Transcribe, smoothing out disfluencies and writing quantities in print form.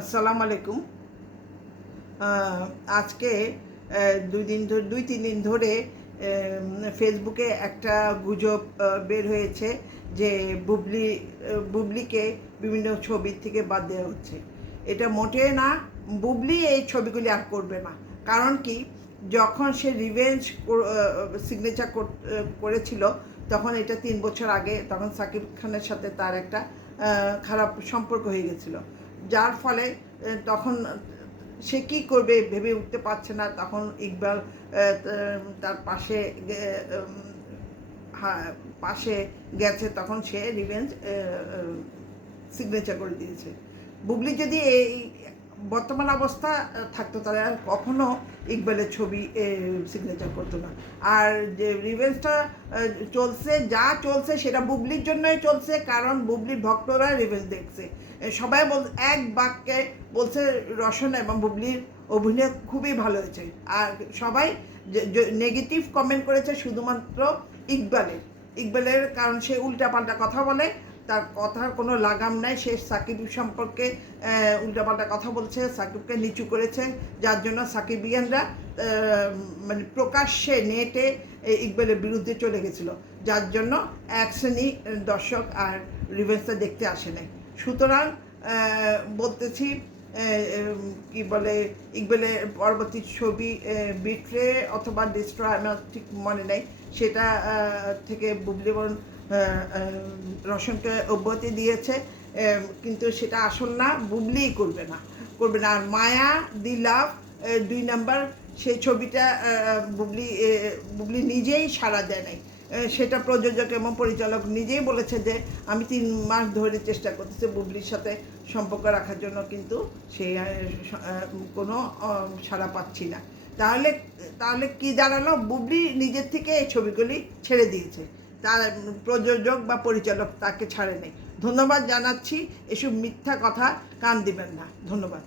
আসসালামু আলাইকুম। আজকে ২-৩ দিন ধরে ফেসবুকে একটা গুজব বের হয়েছে যে বুবলিকে বিভিন্ন ছবির থেকে বাদ দেওয়া হচ্ছে। এটা মোটেই না। বুবলি এই ছবিগুলি আর করবে না। কারণ কি, যখন সে রিভেঞ্জ সিগনেচার করেছিল, তখন এটা ৩ বছর আগে, তখন সাকিব খানের সাথে তার একটা খারাপ সম্পর্ক হয়ে গেছিলো। যার ফলে তখন সে কী করবে ভেবে উঠতে পারছে না। তখন ইকবাল তার পাশে গেছে, তখন সে রিভেঞ্জ সিগনেচার করে দিয়েছে। বুবলি যদি এই বর্তমান অবস্থা থাকতো, তাহলে আর কখনো ইকবালের ছবি সিগনেচার করতো না। আর যে রিভেঞ্জটা চলছে সেটা বুবলির জন্যই চলছে, কারণ বুবলির ভক্তরা রিভেঞ্জ দেখছে। সবাই এক বাক্যে বলছে রসনা এবং বুবলির অভিনয় খুবই ভালো হয়েছে। আর সবাই নেগেটিভ কমেন্ট করেছে শুধুমাত্র ইকবালের, কারণ সে উল্টাপাল্টা কথা বলে, তার কথার কোনো লাগাম নাই। সে সাকিব সম্পর্কে উল্টাপাল্টা কথা বলছে, সাকিবকে নিচু করেছে, যার জন্য সাকিবিয়ানরা মানে প্রকাশ্যে নেটে ইকবালের বিরুদ্ধে চলে গেছিলো, যার জন্য এক শ্রেণী দর্শক আর রিভেঞ্জটা দেখতে আসে নাই। সুতরাং বলতেছি, কি বলে, ইকবালের পরবর্তী ছবি বিট্রে অথবা ডিস্ট্রয়, আমার ঠিক মনে নেই, সেটা থেকে বুবলি বোন রোশনকে অব্যাহতি দিয়েছে, কিন্তু সেটা আসল না, বুবলিই করবে না। আর মায়া দি লাভ ২ নাম্বার, সেই ছবিটা বুবলি নিজেই সাড়া দেয় নাই। সেটা প্রযোজক এবং পরিচালক নিজেই বলেছে যে আমি ৩ মাস ধরে চেষ্টা করতেছি বুবলির সাথে সম্পর্ক রাখার জন্য, কিন্তু সে কোনো সাড়া পাচ্ছি না। তাহলে কি দাঁড়ালো? বুবলি নিজের থেকে এই ছবিগুলি ছেড়ে দিয়েছে, তার প্রযোজক বা পরিচালক তাকে ছাড়ে নেই। ধন্যবাদ জানাচ্ছি। এসব মিথ্যা কথা কান দিবেন না। ধন্যবাদ।